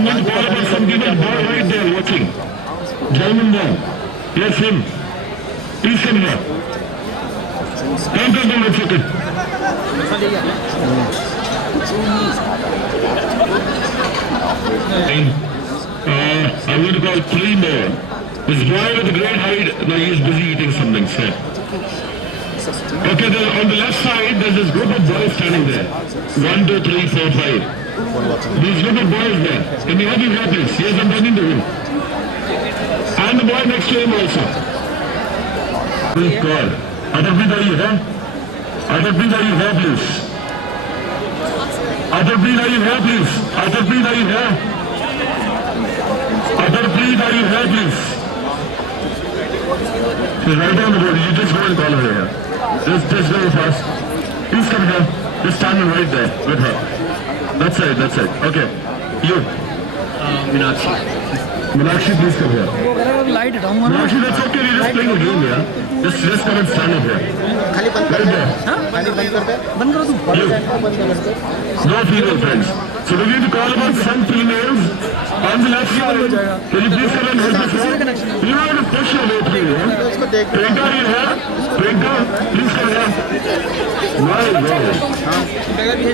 I'm going to call upon some people. Boy right there watching. Gentleman there. Yes, him. Please come here. Come, let's look it. I'm going to call 3 more. This boy with the great height, now he's busy eating something, sir. Okay, on the left side, there's this group of boys standing there. 1, 2, 3, 4, 5. These group of boys there. Can you have him here, please? Yes, I'm talking to him. And the boy next to him also. Please God. Atappreet, are you here? Atappreet, are you here, please? Atappreet, are you here, please? Atappreet, are you here? Atappreet, are you here, please? She's right down the road. You just go and call her here. Just very fast. Please come here. Just standing right there with her. That's it. Okay. You. Meenakshi. Meenakshi, please come here. Meenakshi, that's okay. You're just playing a game here. Just come and stand up here. Right there. No female friends. So we're going to call upon some females on the left side. Can you please come and help us here? You don't want to push your way through here. Priyanka, are you here? Priyanka, please come here. My God.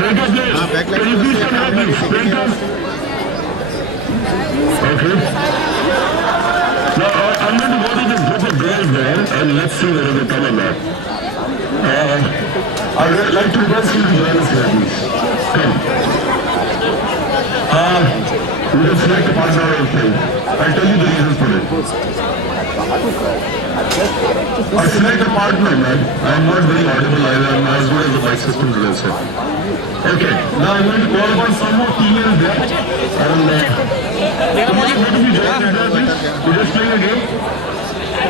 Priyanka, please. Can you please come here, please? Priyanka. Okay. Now, I'm going to go to this group of girls there and let's see whether they come or not. I'd like to request you to join us here, please. Come. You can select a partner or anything. I'll tell you the reasons for it. I select a partner, man. I'm not very audible either. I'm as good as the mic system today, sir. Okay, now I'm going to call upon some more females there. And what do you join there, please? You're just playing a game?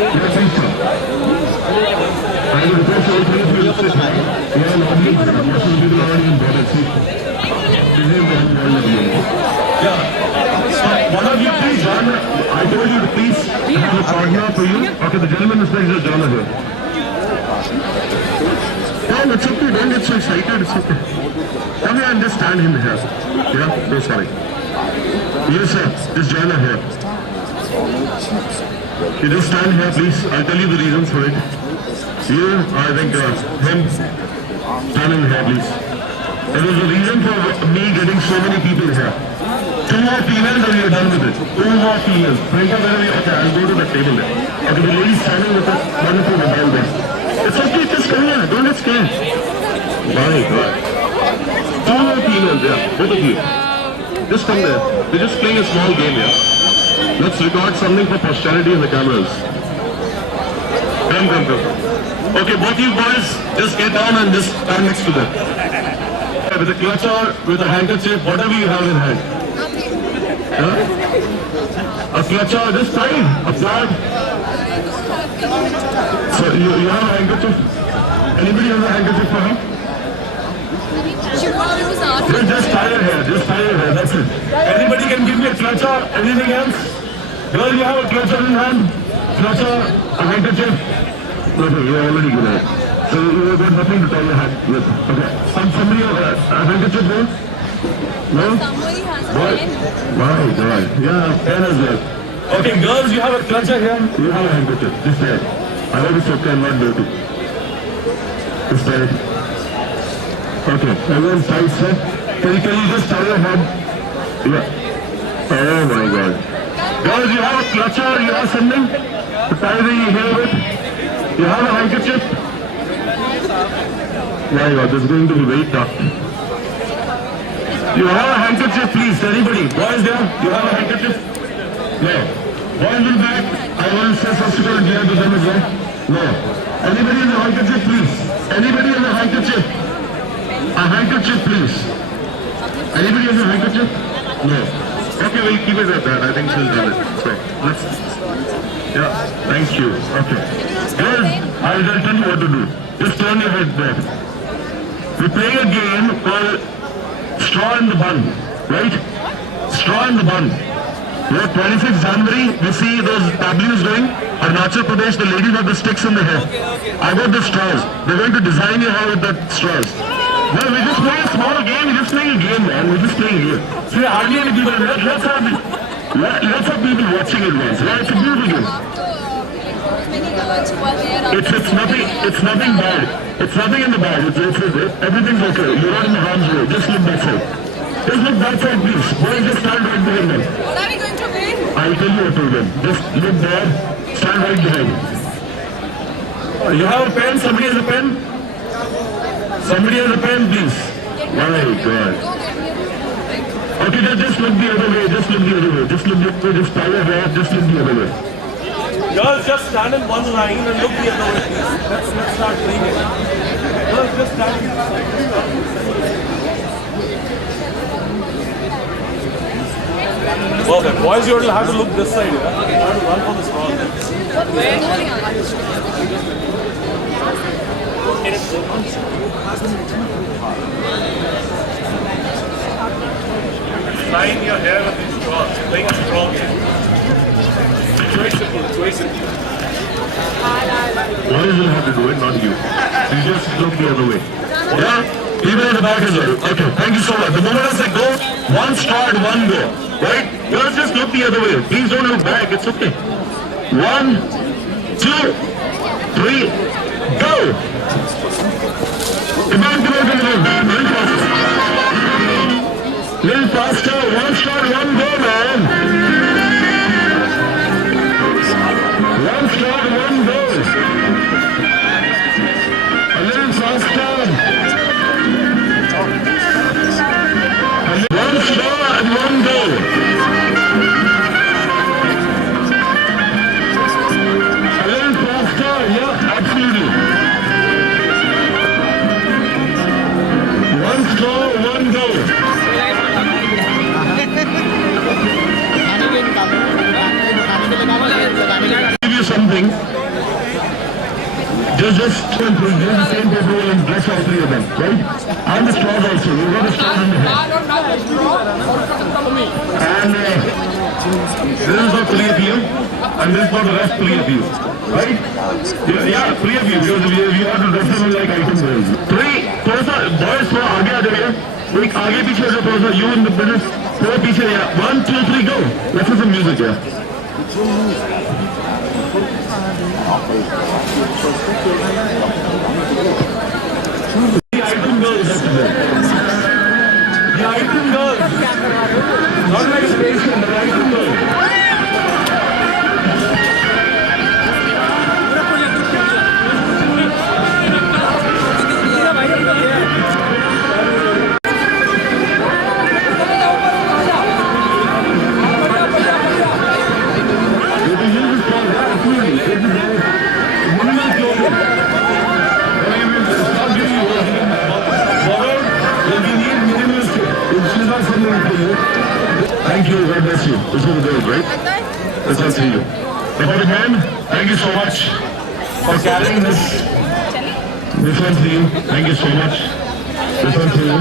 Yes, sir. I will request all three of you to sit here. We are lovely. Most of the people are already in bed. Yeah. So, one of you please join. I told you to please have a partner for you. Okay, the gentleman is just join here. No, it's okay. Don't get so excited. It's okay. Okay, I understand him here. Yeah, no, sorry. Yes, sir. Just join her here. You just stand here, please. I'll tell you the reasons for it. You, I think, him, standing here, please. There was a reason for me getting so many people here. 2 more females and we are done with it. 2 more females. Priyanka, where are we? Okay, I'll go to the table there. Okay, the lady standing with a wonderful mobile there. It's okay, just come here. Don't get scared. My God. 2 more females there, both of you. Just come there. We're just playing a small game here. Let's record something for posterity in the cameras. Come. Okay, both you boys, just get down and just stand next to them. With a clutch or with a handkerchief, whatever you have in hand. Huh? A clutch or just tie, a flag. So you have a handkerchief? Anybody has a handkerchief for him? Just tie your hair, that's it. Anybody can give me a clutch or anything else? Girl, you have a clutch in hand? Clutch or a handkerchief? Okay, you're already good at it. So you've got nothing to tie your hand with. Okay. Somebody a handkerchief there? No? Somebody has a pen. My God. Yeah, pen as well. Okay, girls, you have a clutcher here? You have a handkerchief. Just there. I hope it's okay, I'm not dirty. Just there. Okay, everyone's tight, sir. Can you just tie your head? Yeah. Oh my God. Girls, you have a clutcher, you have something to tie the hair with? You have a handkerchief? My God, this is going to be very tough. You have a handkerchief, please, anybody? Boys there? You have a handkerchief? No. Boys in back? I want to say first of all and to them as well. No. Anybody in a handkerchief, please? Anybody in a handkerchief? A handkerchief, please. Anybody in a handkerchief? No. Okay, we'll keep it at that. I think she'll do it. So, let's... Yeah, thank you. Okay. Guys, I'll tell you what to do. Just turn your head there. We're playing a game called Straw in the Bun, right? Straw in the Bun. We're 26th January, we see those tableaus going. Arunachal Pradesh, the ladies have the sticks in the hair. I got the straws. They're going to design your hair with the straws. No, we're just playing a small game. We're just playing a game, man. We're just playing a game. See, hardly any people. Let's have people watching it once. Right? It's a beautiful game. It's nothing bad. It's nothing in the bag. Everything's okay. You're not in the harm's way. Just look that side. Just look that side, please. Boys, just stand right behind them. What are we going to win? I'll tell you what to win. Just look there. Stand right behind. You have a pen? Somebody has a pen? Somebody has a pen, please. My God. Okay, just look the other way. Just look the other way. Just look the other way. Just tie your hair. Just look the other way. Girls, just stand in one line and look the other way, please. Let's start playing it. Girls, just stand in one line. Perfect. Boys, you will have to look this side. You have to run for the straw. Tying your hair with these straws. Playing a straw game. Very simple. Very simple. Boys will have to do it, not you. You just look the other way. Yeah? Even in the back as well. Okay, thank you so much. The moment I say go, one start, one go. Right? Girls, just look the other way. Please don't look back. It's okay. 1, 2, 3, go! Come on. Little faster. One start, one go, man. One start, one go. A little faster. One start and one go. A little faster, yeah, absolutely. One start, one go. Give you something. Just the same people and bless all three of them, right? And the straws also. You've got a straw in the head. And this is for three of you, and this is for the rest three of you, right? Yeah, three of you, because we have to dress them like items. Three, boys, थोड़ा आगे आ जाइए. एक आगे पीछे हो जाओ, you in the middle, थोड़ा पीछे, yeah. 1, 2, 3, go. Let's have some music, yeah. The item girls, that's it. The item girls. Not like station, the item girls. Thank you, God bless you. This was good, right? Let's all see you. About man, thank you so much for carrying this. This one's for you. Thank you so much. This one's for you.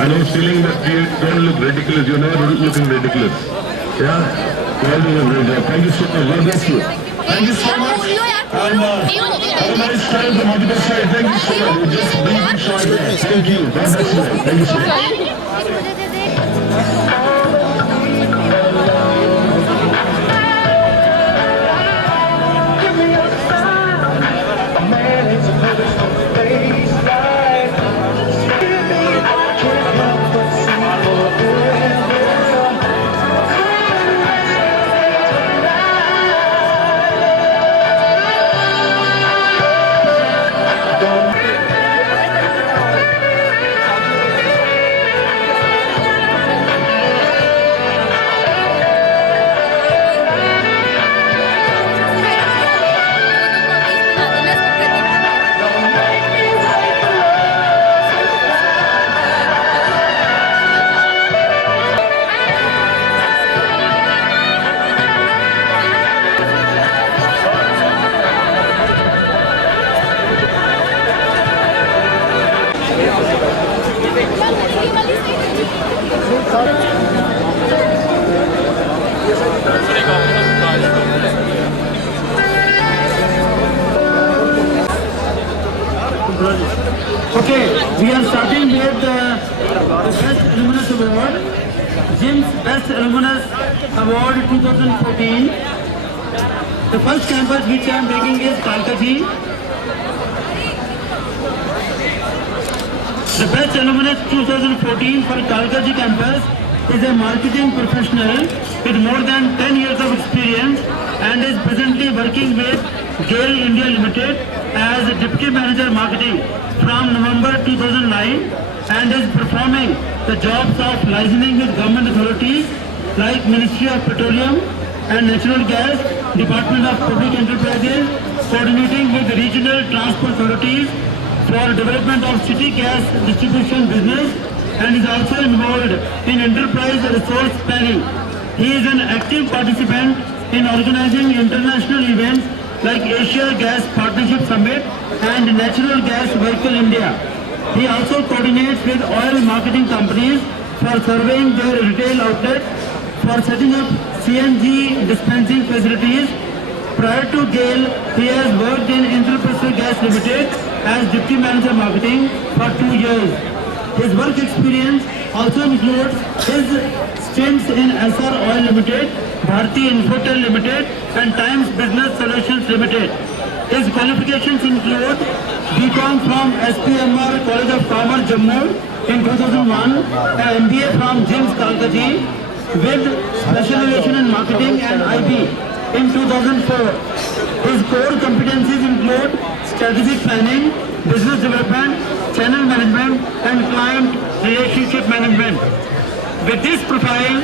I know feeling that you don't look ridiculous. You're never looking ridiculous. Yeah? You're all doing a great job. Thank you so much. God bless you. Thank you so much. And have a nice time from other side. Thank you so much. Just be shy. Thank you. God bless you. Thank you so much. Okay, we are starting with the Best Alumnus Award, Jim's Best Alumnus Award 2014. The first campus which I am taking is Kalkaji. The Best Alumnus 2014 for Kalkaji campus is a marketing professional with more than 10 years of experience and is presently working with GAIL India Limited as Deputy Manager Marketing from November 2009 and is performing the jobs of licensing with government authorities like Ministry of Petroleum and Natural Gas, Department of Public Enterprises, coordinating with regional transport authorities for development of city gas distribution business and is also involved in enterprise resource planning. He is an active participant in organizing international events like Asia Gas Partnership Summit and Natural Gas Vehicle India. He also coordinates with oil marketing companies for surveying their retail outlets, for setting up CNG dispensing facilities. Prior to GAIL, he has worked in Indraprastha Gas Limited as Deputy Manager Marketing for 2 years. His work experience also includes his stints in SR Oil Limited, Bharti Infotel Limited and Times Business Solutions Limited. His qualifications include BCom from SPMR College of Commerce Jammu in 2001, an MBA from JIMS Kalkaji with specialization in marketing and IB in 2004. His core competencies include strategic planning, business development, channel management and client relationship management. With this profile,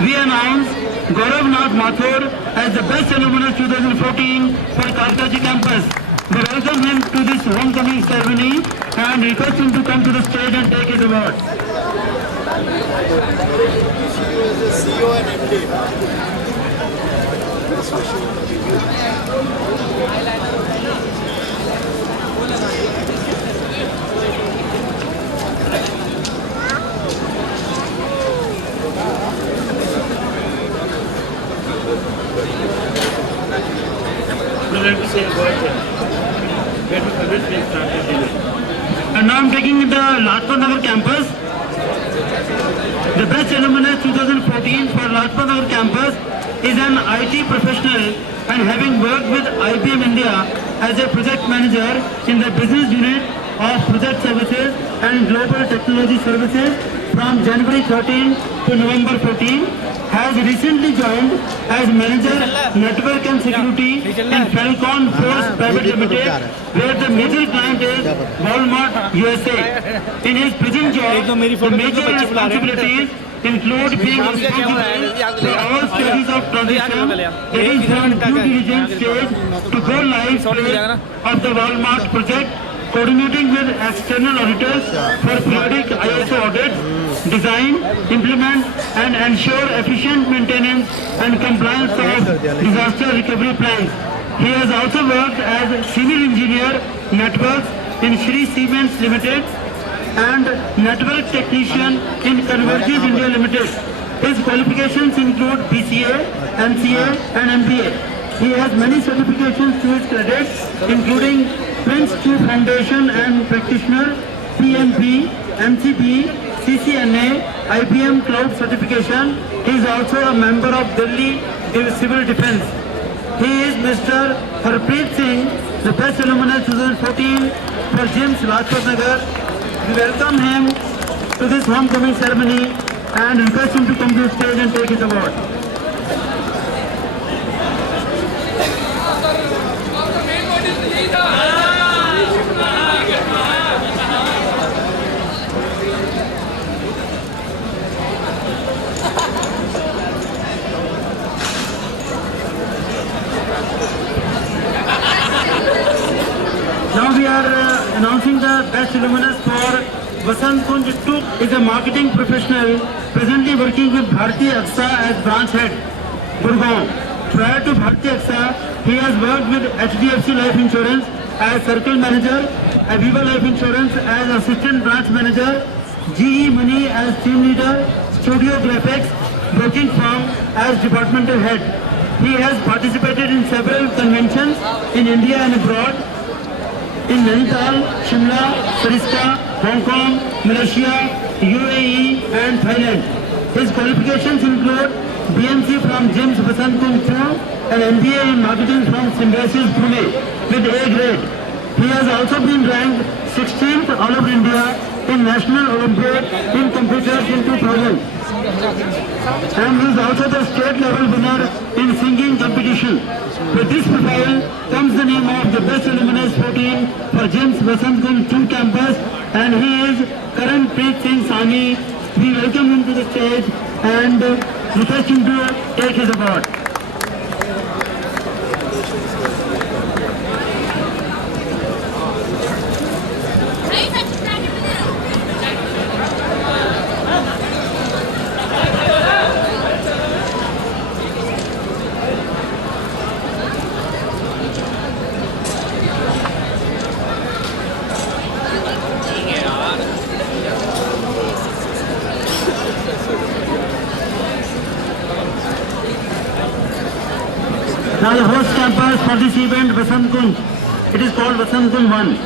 we announce Gaurav Nath Mathur as the Best Alumnus 2014 for Kalkaji campus. We welcome him to this homecoming ceremony and request him to come to the stage and take his award. CEO and MD. And now I'm taking the Lajpat Nagar campus. The Best Alumnus 2014 for Lajpat Nagar campus is an IT professional and having worked with IBM India as a project manager in the business unit of project services and global technology services from January 13 to November 14, has recently joined as manager network and security in Falcon Force Private Limited, where the major client is Walmart USA. In his present job, the major responsibilities include being responsible for all stages of transition, taking from due diligence stage to go live phase of the Walmart project, coordinating with external auditors for periodic ISO audits, design, implement and ensure efficient maintenance and compliance of disaster recovery plans. He has also worked as senior engineer networks in Shri Siemens Limited and network technician in Convergys India Limited. His qualifications include BCA, MCA and MBA. He has many certifications to his credit, including Prince 2 Foundation and Practitioner, PMP, MCP, CCNA, IBM Cloud Certification. He is also a member of Delhi Civil Defence. He is Mr. Harpreet Singh, the Best Alumnus 2014 for JIMS Lajpat Nagar. We welcome him to this homecoming ceremony and request him to come to the stage and take his award. Now we are announcing the Best Alumnus for Vasant Kunj Tuk is a marketing professional presently working with Bharti AXA as branch head, Gurgaon. Prior to Bharti AXA, he has worked with HDFC Life Insurance as circle manager, Aviva Life Insurance as assistant branch manager, GE Money as team leader, Studio Graphics, broking firm as departmental head. He has participated in several conventions in India and abroad. in Nainital, Shimla, Sariska, Hong Kong, Malaysia, UAE and Thailand. His qualifications include BMC from James Vasant Kumar 2 and MBA in Marketing from Symbiosis Pune with A grade. He has also been ranked 16th all over India in National Olympiad in computers in 2000. And he is also the state level winner in singing competition. With this profile comes the name of the best alumnus 14 for James Vasant Kumar 2 campus, and he is Karan Preet Singh Sani. We welcome him to the stage and request him to take his award. Now the host campus for this event, Vasant Kunj. It is called Vasant Kunj 1.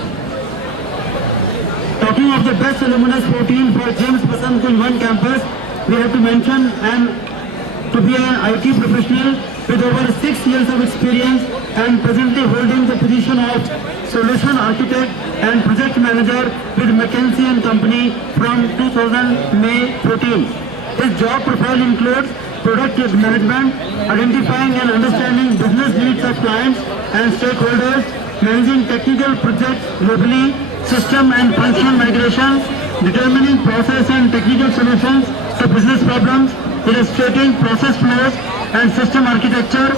Talking of the best alumnus 14 for James Vasant Kunj 1 campus, we have to mention and to be an IT professional with over 6 years of experience and presently holding the position of Solution Architect and Project Manager with McKinsey and Company from 2000 May 14. His job profile includes product management, identifying and understanding business needs of clients and stakeholders, managing technical projects globally, system and function migration, determining process and technical solutions to business problems, illustrating process flows and system architecture,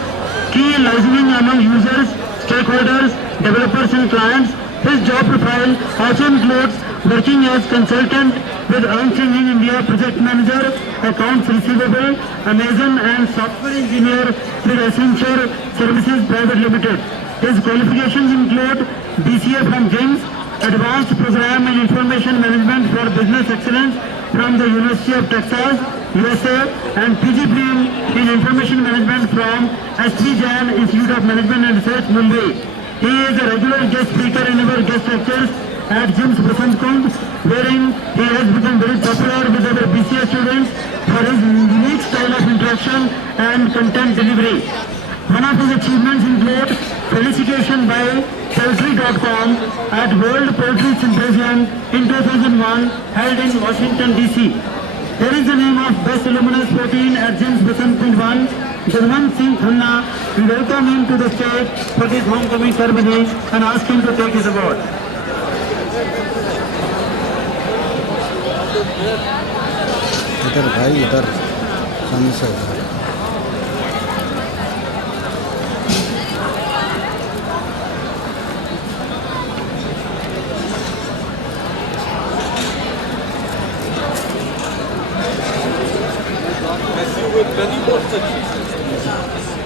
key listening among users, stakeholders, developers and clients. His job profile also includes working as consultant with Ernst & Young India Project Manager, Accounts Receivable, Amazon and Software Engineer with Accenture Services Private Limited. His qualifications include BCA from James, Advanced Program in Information Management for Business Excellence from the University of Texas, USA, and PGP in Information Management from S3 Jain Institute of Management and Research, Mumbai. He is a regular guest speaker in our guest lectures at James Vasant Kunj, wherein he has become very popular with our BCA students for his unique style of interaction and content delivery. One of his achievements include felicitation by Poetry.com at World Poetry Symposium in 2001 held in Washington DC. Here is the name of Best Alumnus 14 at James Vasant Kunj 1, Janwant Singh Khanna. We welcome him to the stage for this homecoming ceremony and ask him to take his award. इधर भाई इधर सामने से Bless you with many more such.